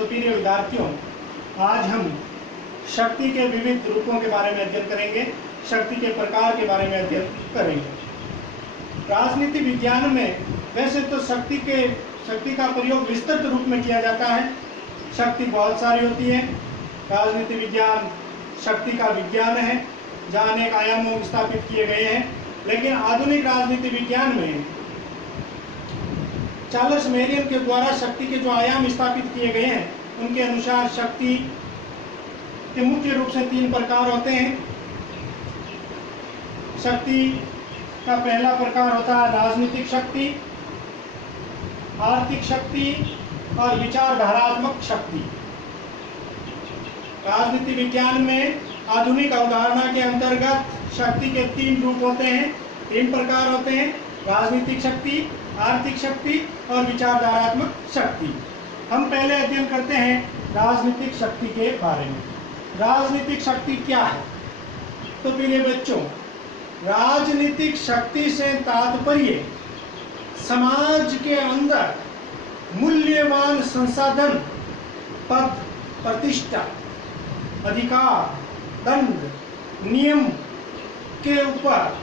तो प्रिय विद्यार्थियों, आज हम शक्ति के विविध रूपों के बारे में अध्ययन करेंगे, शक्ति के प्रकार के बारे में अध्ययन करेंगे। राजनीति विज्ञान में वैसे तो शक्ति का प्रयोग विस्तृत रूप में किया जाता है। शक्ति बहुत सारी होती है। राजनीति विज्ञान शक्ति का विज्ञान है जहाँ अनेक आयामों स्थापित किए गए हैं। लेकिन आधुनिक राजनीति विज्ञान में चार्ल्स मेरियल के द्वारा शक्ति के जो आयाम स्थापित किए गए हैं, उनके अनुसार शक्ति के मुख्य रूप से 3 प्रकार होते हैं। शक्ति का पहला प्रकार होता है राजनीतिक शक्ति, आर्थिक शक्ति और विचारधारात्मक शक्ति। राजनीति विज्ञान में आधुनिक अवधारणा के अंतर्गत शक्ति के 3 रूप होते हैं, 3 प्रकार होते हैं: राजनीतिक शक्ति, आर्थिक शक्ति और विचारधारात्मक शक्ति। हम पहले अध्ययन करते हैं राजनीतिक शक्ति के बारे में। राजनीतिक शक्ति क्या है? तो प्रिय बच्चों, राजनीतिक शक्ति से तात्पर्य समाज के अंदर मूल्यवान संसाधन, पद, प्रतिष्ठा, अधिकार, दंड, नियम के ऊपर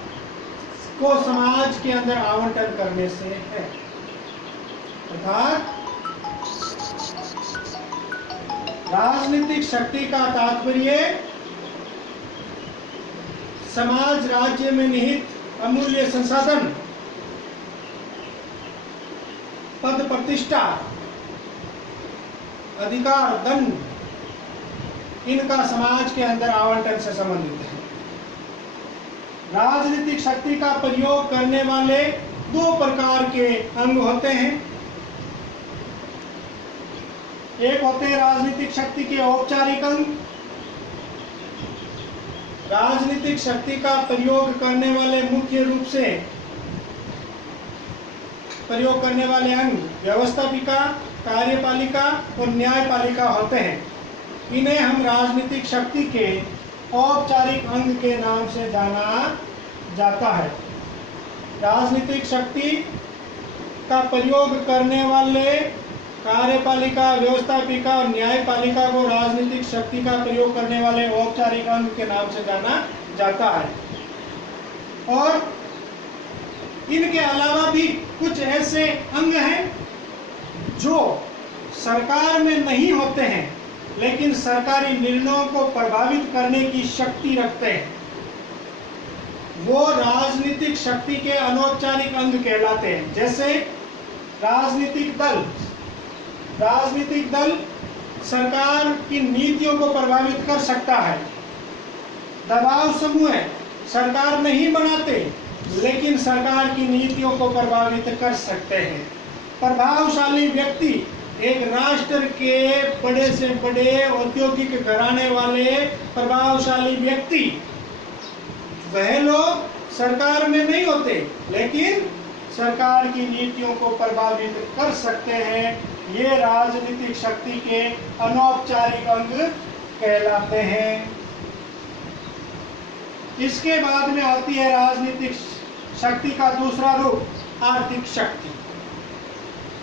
को समाज के अंदर आवंटन करने से है। अर्थात राजनीतिक शक्ति का तात्पर्य समाज राज्य में निहित अमूल्य संसाधन, पद, प्रतिष्ठा, अधिकार, दंड, इनका समाज के अंदर आवंटन से संबंधित है। राजनीतिक शक्ति का प्रयोग करने वाले 2 प्रकार के अंग होते हैं। एक होते हैं राजनीतिक शक्ति के औपचारिक अंग। राजनीतिक शक्ति का प्रयोग करने वाले मुख्य रूप से प्रयोग करने वाले अंग व्यवस्थापिका, कार्यपालिका और न्यायपालिका होते हैं। इन्हें हम राजनीतिक शक्ति के औपचारिक अंग के नाम से जाना जाता है। राजनीतिक शक्ति का प्रयोग करने वाले कार्यपालिका, व्यवस्थापिका और न्यायपालिका को राजनीतिक शक्ति का प्रयोग करने वाले औपचारिक अंग के नाम से जाना जाता है। और इनके अलावा भी कुछ ऐसे अंग हैं जो सरकार में नहीं होते हैं लेकिन सरकारी निर्णयों को प्रभावित करने की शक्ति रखते हैं। वो राजनीतिक शक्ति के अनौपचारिक अंग कहलाते हैं। जैसे राजनीतिक दल। राजनीतिक दल सरकार की नीतियों को प्रभावित कर सकता है। दबाव समूह सरकार नहीं बनाते लेकिन सरकार की नीतियों को प्रभावित कर सकते हैं। प्रभावशाली व्यक्ति, एक राष्ट्र के बड़े से बड़े औद्योगिक घराने वाले प्रभावशाली व्यक्ति, वह लोग सरकार में नहीं होते लेकिन सरकार की नीतियों को प्रभावित कर सकते हैं। ये राजनीतिक शक्ति के अनौपचारिक अंग कहलाते हैं। इसके बाद में आती है राजनीतिक शक्ति का दूसरा रूप आर्थिक शक्ति।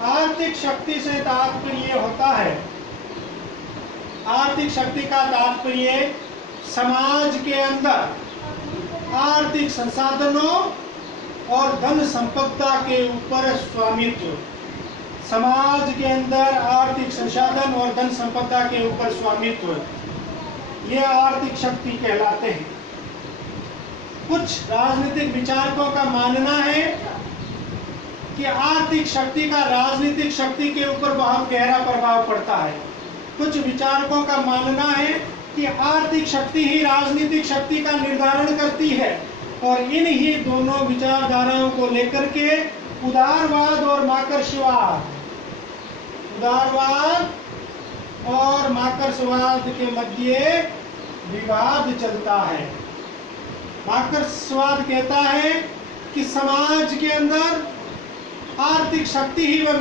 आर्थिक शक्ति से तात्पर्य होता है, आर्थिक शक्ति का तात्पर्य समाज के अंदर आर्थिक संसाधनों और धन संपदा के ऊपर स्वामित्व। समाज के अंदर आर्थिक संसाधन और धन संपदा के ऊपर स्वामित्व, ये आर्थिक शक्ति कहलाते हैं। कुछ राजनीतिक विचारकों का मानना है कि आर्थिक शक्ति का राजनीतिक शक्ति के ऊपर बहुत गहरा प्रभाव पड़ता है। कुछ विचारकों का मानना है कि आर्थिक शक्ति ही राजनीतिक शक्ति का निर्धारण करती है। और इन ही दोनों विचारधाराओं को लेकर के उदारवाद और मार्क्सवाद, उदारवाद और मार्क्सवाद के मध्य विवाद चलता है। मार्क्सवाद कहता है कि समाज के अंदर आर्थिक शक्ति ही वह